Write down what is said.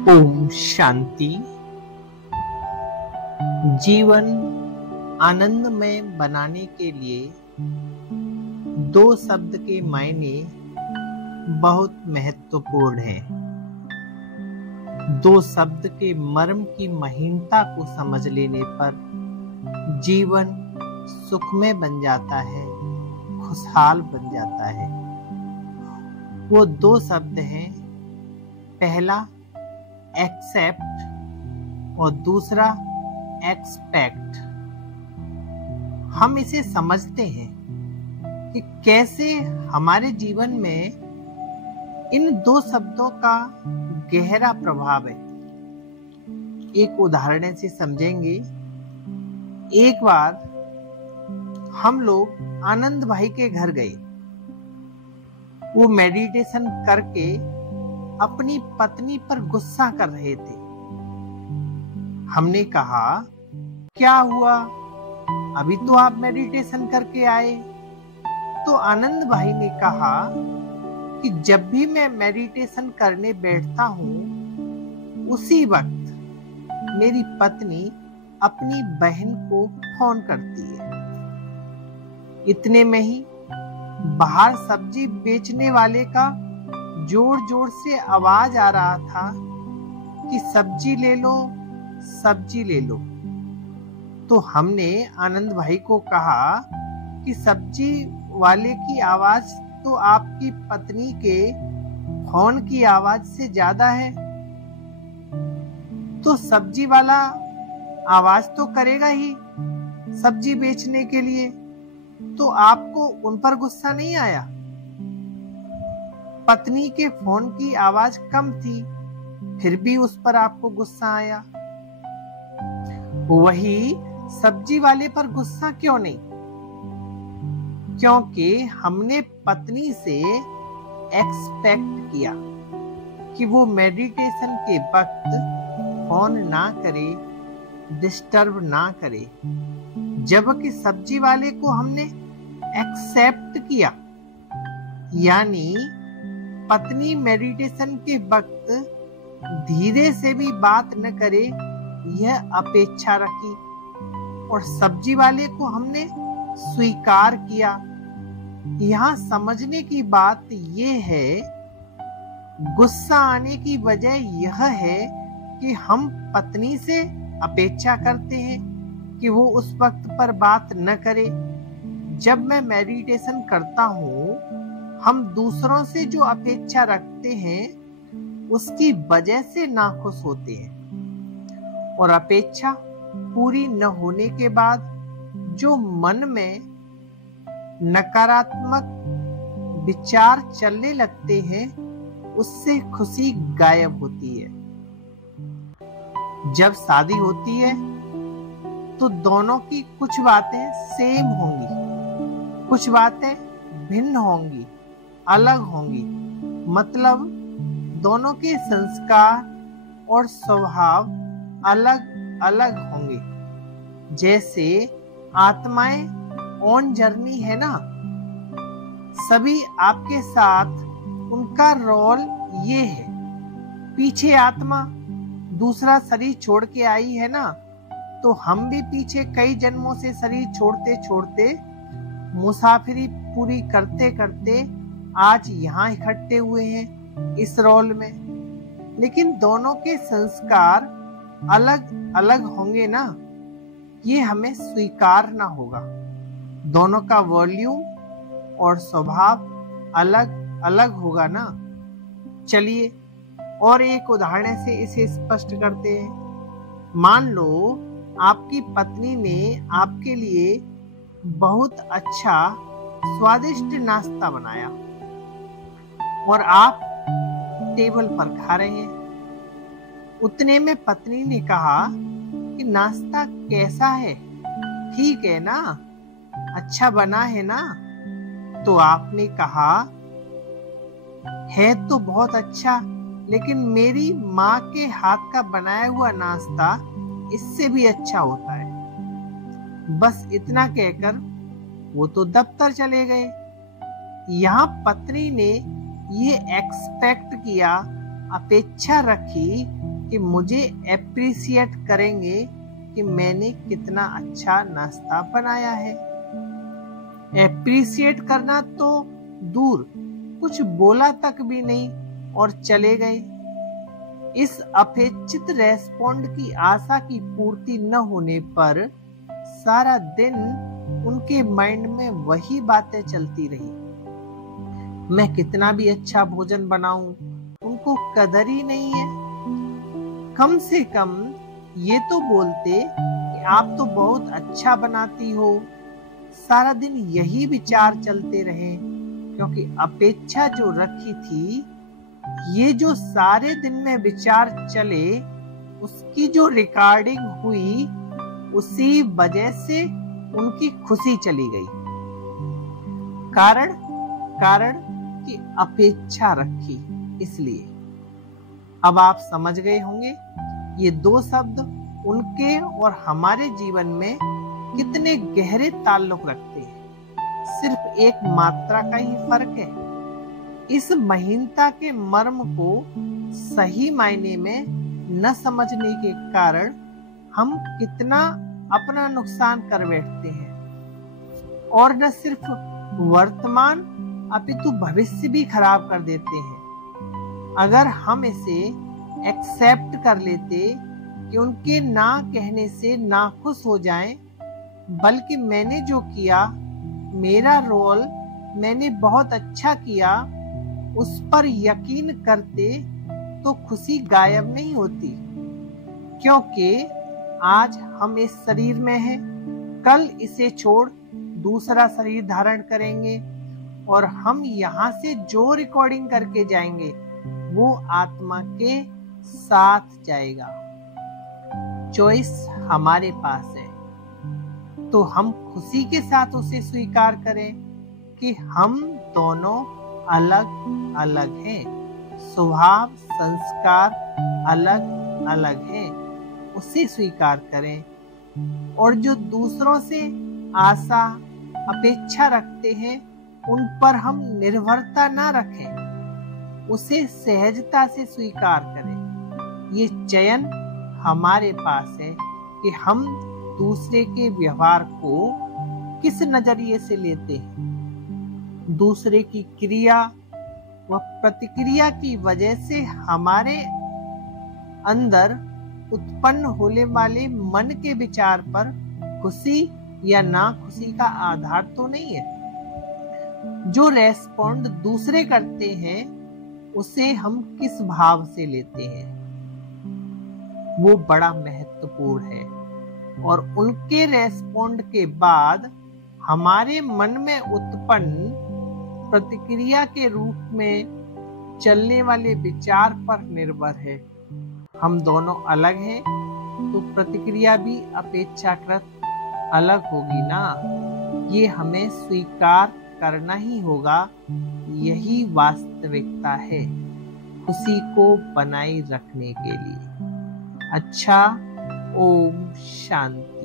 ओम शांति। जीवन आनंदमय बनाने के लिए दो शब्द के मायने बहुत महत्वपूर्ण हैं। दो शब्द के मर्म की महीनता को समझ लेने पर जीवन सुखमय बन जाता है, खुशहाल बन जाता है। वो दो शब्द हैं, पहला एक्सेप्ट और दूसरा एक्सपेक्ट। हम इसे समझते हैं कि कैसे हमारे जीवन में इन दो शब्दों का गहरा प्रभाव है। एक उदाहरण से समझेंगे। एक बार हम लोग आनंद भाई के घर गए। वो मेडिटेशन करके अपनी पत्नी पर गुस्सा कर रहे थे। हमने कहा, क्या हुआ? अभी तो आप मेडिटेशन करके आए। तो आनंद भाई ने कहा कि जब भी मैं मेडिटेशन करने बैठता हूँ, उसी वक्त मेरी पत्नी अपनी बहन को फोन करती है। इतने में ही बाहर सब्जी बेचने वाले का जोर जोर से आवाज आ रहा था कि सब्जी ले लो, सब्जी ले लो। तो हमने आनंद भाई को कहा कि सब्जी वाले की आवाज तो आपकी पत्नी के फोन की आवाज से ज्यादा है। तो सब्जी वाला आवाज तो करेगा ही सब्जी बेचने के लिए, तो आपको उन पर गुस्सा नहीं आया? पत्नी के फोन की आवाज कम थी, फिर भी उस पर आपको गुस्सा आया। वही सब्जी वाले पर गुस्सा क्यों नहीं? क्योंकि हमने पत्नी से एक्सपेक्ट किया कि वो मेडिटेशन के वक्त फोन ना करे, डिस्टर्ब ना करे, जबकि सब्जी वाले को हमने एक्सेप्ट किया। यानी पत्नी मेडिटेशन के वक्त धीरे से भी बात न करे, यह अपेक्षा रखी, और सब्जी वाले को हमने स्वीकार किया। यहाँ समझने की बात यह है, गुस्सा आने की वजह यह है कि हम पत्नी से अपेक्षा करते हैं कि वो उस वक्त पर बात न करे। जब मैं मेडिटेशन करता हूँ, हम दूसरों से जो अपेक्षा रखते हैं उसकी वजह से नाखुश होते हैं, और अपेक्षा पूरी न होने के बाद जो मन में नकारात्मक विचार चलने लगते हैं, उससे खुशी गायब होती है। जब शादी होती है तो दोनों की कुछ बातें सेम होंगी, कुछ बातें भिन्न होंगी, अलग होंगी। मतलब दोनों के संस्कार और स्वभाव अलग अलग होंगे। जैसे आत्माएं ऑन जर्नी है ना, सभी आपके साथ उनका रोल ये है। पीछे आत्मा दूसरा शरीर छोड़ के आई है ना, तो हम भी पीछे कई जन्मों से शरीर छोड़ते छोड़ते, मुसाफिरी पूरी करते करते आज यहाँ इकट्ठे हुए हैं इस रोल में। लेकिन दोनों के संस्कार अलग अलग होंगे ना, ये हमें स्वीकारना होगा। दोनों का वॉल्यूम और स्वभाव अलग अलग होगा ना। चलिए और एक उदाहरण से इसे स्पष्ट करते हैं। मान लो आपकी पत्नी ने आपके लिए बहुत अच्छा स्वादिष्ट नाश्ता बनाया और आप टेबल पर खा रहे हैं। उतने में पत्नी ने कहा कि नाश्ता कैसा है? ठीक है ना? अच्छा बना है ना? तो आपने कहा, है तो बहुत अच्छा, लेकिन मेरी माँ के हाथ का बनाया हुआ नाश्ता इससे भी अच्छा होता है। बस इतना कहकर वो तो दफ्तर चले गए। यहाँ पत्नी ने ये एक्सपेक्ट किया, अपेक्षा रखी कि मुझे एप्रिसिएट करेंगे कि मैंने कितना अच्छा नाश्ता बनाया है। एप्रिसिएट करना तो दूर, कुछ बोला तक भी नहीं और चले गए। इस अपेक्षित रेस्पॉन्ड की आशा की पूर्ति न होने पर सारा दिन उनके माइंड में वही बातें चलती रही। मैं कितना भी अच्छा भोजन बनाऊं, उनको कदर ही नहीं है। कम से कम ये तो बोलते कि आप तो बहुत अच्छा बनाती हो। सारा दिन यही विचार चलते रहे, क्योंकि अपेक्षा जो रखी थी, ये जो सारे दिन में विचार चले, उसकी जो रिकॉर्डिंग हुई, उसी वजह से उनकी खुशी चली गई। कारण कि अपेक्षा रखी, इसलिए। अब आप समझ गए होंगे ये दो शब्द उनके और हमारे जीवन में कितने गहरे ताल्लुक रखते हैं। सिर्फ एक मात्रा का ही फर्क है। इस महीनता के मर्म को सही मायने में न समझने के कारण हम कितना अपना नुकसान कर बैठते हैं, और न सिर्फ वर्तमान अपितु भविष्य भी खराब कर देते हैं। अगर हम इसे एक्सेप्ट कर लेते कि उनके ना कहने से नाखुश हो जाएं, बल्कि मैंने जो किया, मेरा रोल मैंने बहुत अच्छा किया, उस पर यकीन करते, तो खुशी गायब नहीं होती। क्योंकि आज हम इस शरीर में हैं, कल इसे छोड़ दूसरा शरीर धारण करेंगे, और हम यहाँ से जो रिकॉर्डिंग करके जाएंगे वो आत्मा के साथ जाएगा। चॉइस हमारे पास है, तो हम खुशी के साथ उसे स्वीकार करें कि हम दोनों अलग अलग हैं, स्वभाव संस्कार अलग अलग हैं, उसे स्वीकार करें। और जो दूसरों से आशा अपेक्षा रखते हैं, उन पर हम निर्भरता ना रखें, उसे सहजता से स्वीकार करें। ये चयन हमारे पास है कि हम दूसरे के व्यवहार को किस नजरिए से लेते हैं। दूसरे की क्रिया व प्रतिक्रिया की वजह से हमारे अंदर उत्पन्न होने वाले मन के विचार पर खुशी या ना खुशी का आधार तो नहीं है। जो रेस्पॉन्ड दूसरे करते हैं, उसे हम किस भाव से लेते हैं, वो बड़ा महत्वपूर्ण है। और उनके रेस्पॉन्ड के बाद हमारे मन में उत्पन्न प्रतिक्रिया के रूप में चलने वाले विचार पर निर्भर है। हम दोनों अलग हैं, तो प्रतिक्रिया भी अपेक्षाकृत अलग होगी ना। ये हमें स्वीकार करना ही होगा। यही वास्तविकता है खुशी को बनाए रखने के लिए। अच्छा, ओम शांति।